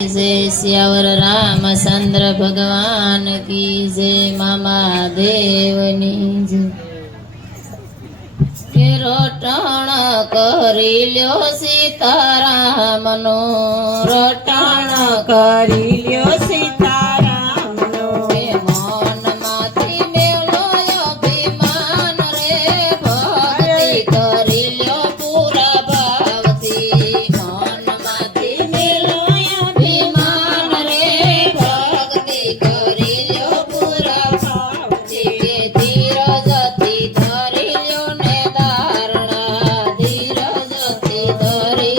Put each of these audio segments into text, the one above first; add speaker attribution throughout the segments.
Speaker 1: જય શ્યાવર રામચંદ્ર ભગવાન કી જય મામા દેવની જય રોટણ કરી લ્યો સીતારામનું રોટણ
Speaker 2: કરી લ્યો
Speaker 1: સીતા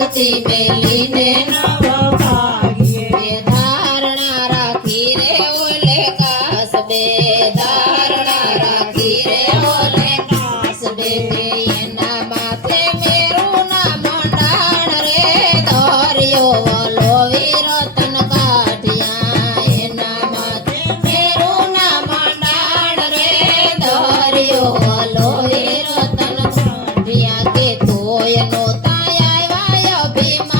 Speaker 1: ભક્તિ પેલી ને ધારણા રાખી રે ઓલે
Speaker 2: કાસ
Speaker 1: બે. ધારણા રાખી રે ઓલે કાસ બે. એના માથે મેરું ના મંડાણ રે. ધોર્યો વલો વીરતા તે તોય નોતા આવ્યા અભિમાન.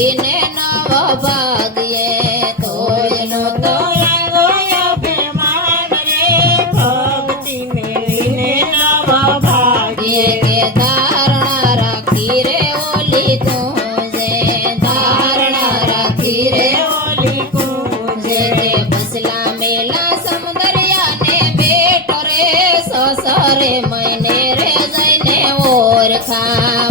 Speaker 1: સસરે મને રે જઈને ઓરખા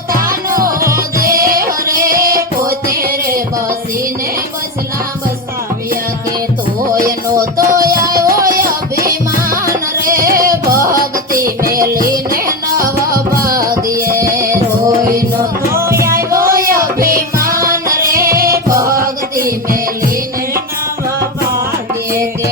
Speaker 1: મેલીને નવબદીએ રોઈનો તોય ગોય અભિમાન રે ભક્તિ મેલીને નવબદીએ તે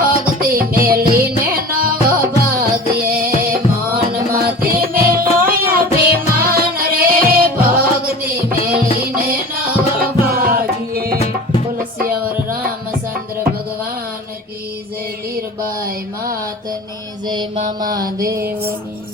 Speaker 1: જય મા મહાદેવની